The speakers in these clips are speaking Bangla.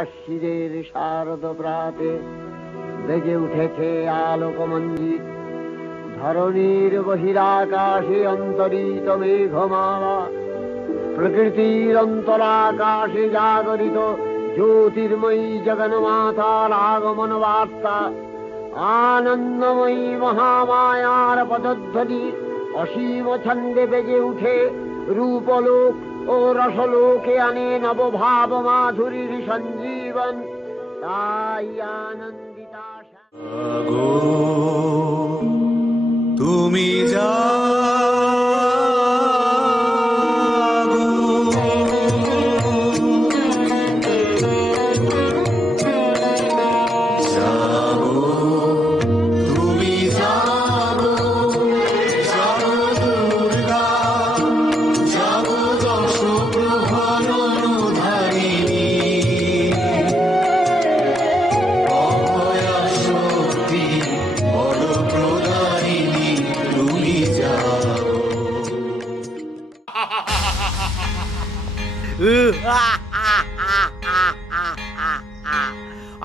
আশ্বিনের শারদ প্রাতে বেজে উঠেছে আলোকমঞ্জিত। ধরণীর বহিরাকাশে অন্তরিত মেঘমালা, প্রকৃতির অন্তরাকাশে জাগরিত জ্যোতির্ময়ী জগন্মাতার আগমন বার্তা। আনন্দময়ী মহামায়ার পদধ্বনি অসীম ছন্দে বেজে উঠে রূপলোক ও রসলোকে আনে নবভাব মাধুরীর সঞ্জীবন। তাই আনন্দিতা তুমি যা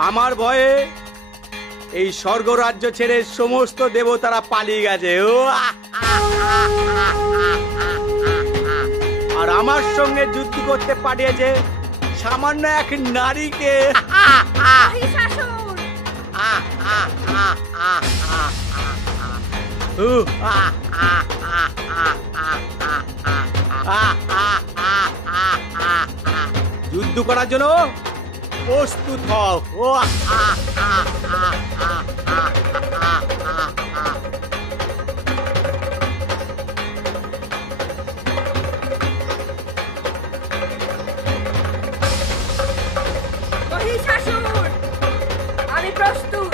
আমার ভয়ে এই স্বর্গরাজ্য ছেড়ে সমস্ত দেবতারা পালিয়ে গেছে। আর আমার সঙ্গে যুদ্ধ করতে পাঠিয়েছে সামান্য এক নারীকে। যুদ্ধ করার জন্য প্রস্তুত হও। মহিষাসুর, আমি প্রস্তুত।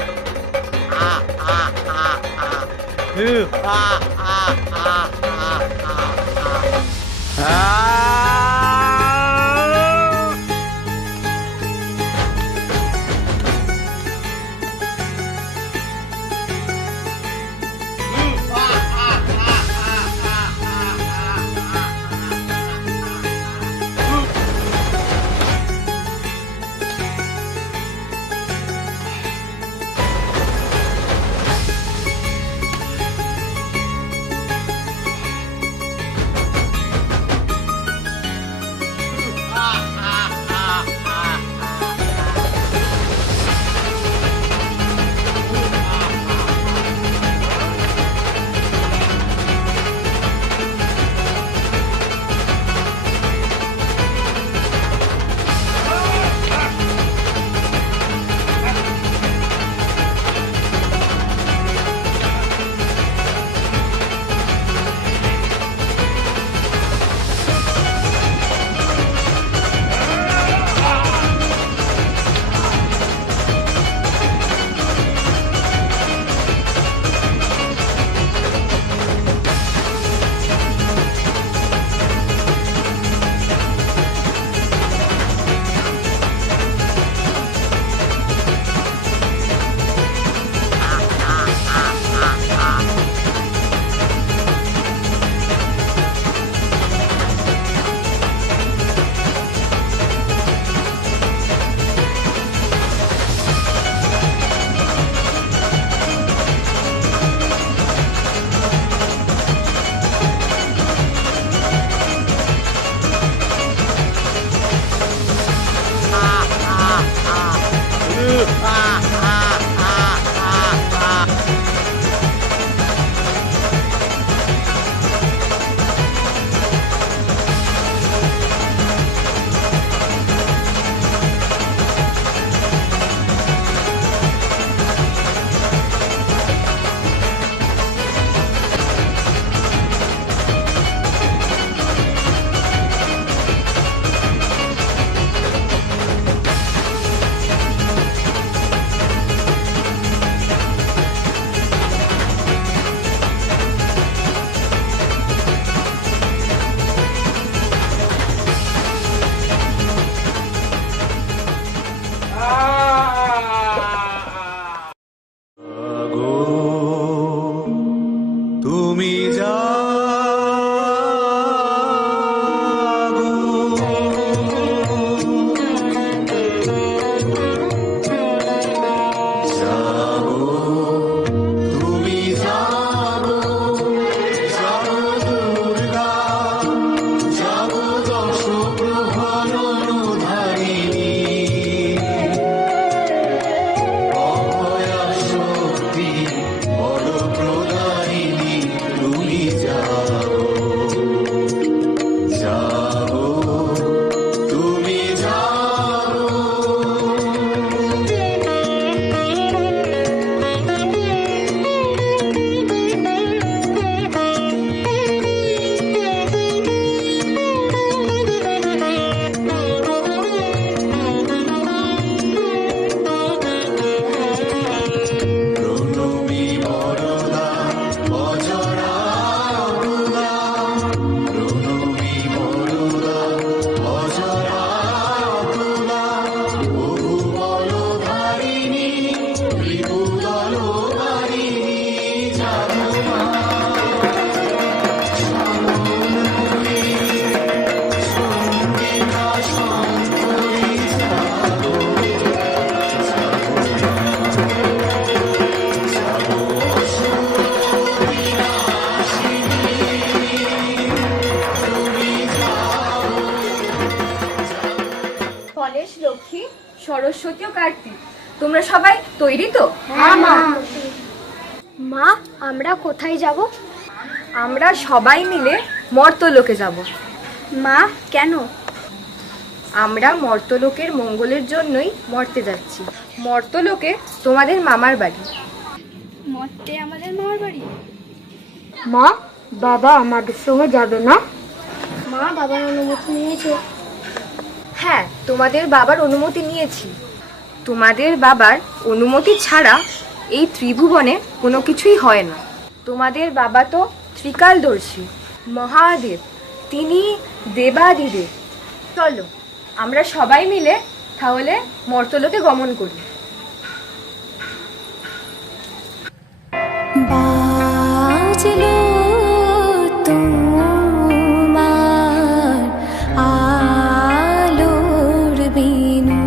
গণেশ, লক্ষ্মী, সরস্বতী ও কার্তিক, তোমরা সবাই তৈরি তো? হ্যাঁ মা। মা, আমরা কোথায় যাব? আমরা সবাই মিলে মর্তলোকে যাব। মা, কেন? আমরা মর্তলোকের মঙ্গলের জন্যই মর্তে যাচ্ছি। মর্তলোকে তোমাদের মামার বাড়ি। মর্তে আমাদের মামার বাড়ি? মা, বাবা আমাদের সঙ্গে যাবে না? মা, বাবার অনুমতি নিয়েছে? হ্যাঁ, তোমাদের বাবার অনুমতি নিয়েছি। তোমাদের বাবার অনুমতি ছাড়া এই ত্রিভুবনে কোনো কিছুই হয় না। তোমাদের বাবা তো ত্রিকালদর্শী মহাদেব, তিনি দেবাদিদেব। চলো আমরা সবাই মিলে তাহলে মর্তলোকে গমন করি। বাজলো তোমার আলোর বিনু,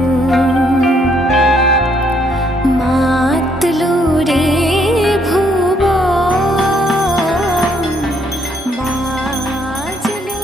মাতলো রে ভুবন, বাজলো।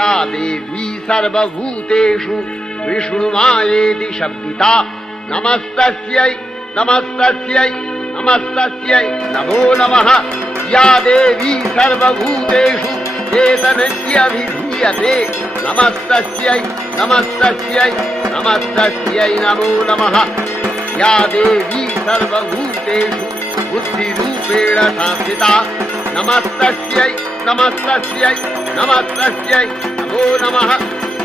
या देवी सर्वभूतेषु विष्णुमायेति शब्दिता नमस्तस्यै नमस्तस्यै नमस्तस्यै नमो नमः या देवी सर्वभूतेषु चेतनत्यभिधीयते नमस्तस्यै नमस्तस्यै नमस्तस्यै नमो नमः या देवी सर्वभूतेषु बुद्धिरूपेण संस्थिता नमस्तस्यै नमस्तस्यै नमस्तस्यै नमो नमः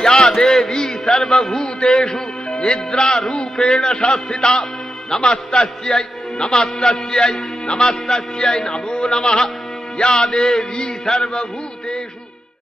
या देवी सर्वभूतेषु निद्रारूपेण संस्थिता नमस्तस्यै नमस्तस्यै नमस्तस्यै नमो नमः या देवी सर्वभूतेषु